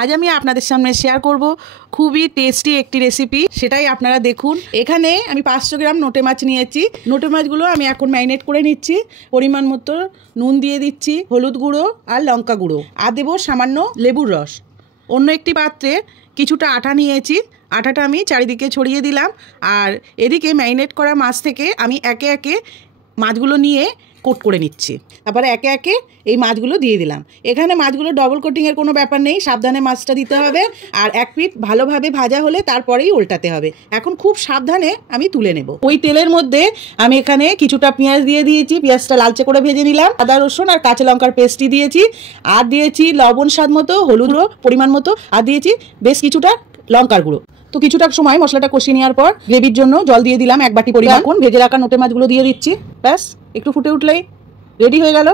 আজ আমি আপনাদের সামনে শেয়ার করব খুবই টেস্টি একটি রেসিপি, সেটাই আপনারা দেখুন। এখানে আমি 500 গ্রাম নোটে মাছ নিয়েছি। নোটে মাছগুলো আমি এখন ম্যারিনেট করে নিচ্ছি। পরিমাণ মতো নুন দিয়ে দিচ্ছি, হলুদ গুঁড়ো আর লঙ্কা গুঁড়ো, আর দেবো সামান্য লেবুর রস। অন্য একটি পাত্রে কিছুটা আটা নিয়েছি, আটাটা আমি চারিদিকে ছড়িয়ে দিলাম। আর এদিকে ম্যারিনেট করা মাছ থেকে আমি একে একে মাছগুলো নিয়ে কোট করে নিচ্ছি। তারপরে একে একে এই মাছগুলো দিয়ে দিলাম। এখানে মাছগুলো ডবল কোটিংয়ের কোনো ব্যাপার নেই, সাবধানে মাছটা দিতে হবে। আর এক পিঠ ভালোভাবে ভাজা হলে তারপরেই উল্টাতে হবে। এখন খুব সাবধানে আমি তুলে নেব। ওই তেলের মধ্যে আমি এখানে কিছুটা পেঁয়াজ দিয়ে দিয়েছি, পেঁয়াজটা লালচে করে ভেজে নিলাম। আদা রসুন আর কাঁচা লঙ্কার পেস্টটি দিয়েছি, আর দিয়েছি লবণ স্বাদ মতো, হলুদ গুঁড়ো পরিমাণ মতো, আর দিয়েছি বেশ কিছুটা লঙ্কার গুঁড়ো। তো কিছুটা সময় মশলাটা কষিয়ে নেওয়ার পর গ্রেভির জন্য জল দিয়ে দিলাম 1 বাটি পরিমাণ। এখন ভেজে রাখা নোটে মাছগুলো দিয়ে দিচ্ছি। ব্যাস একটু ফুটে উঠলেই রেডি হয়ে গেল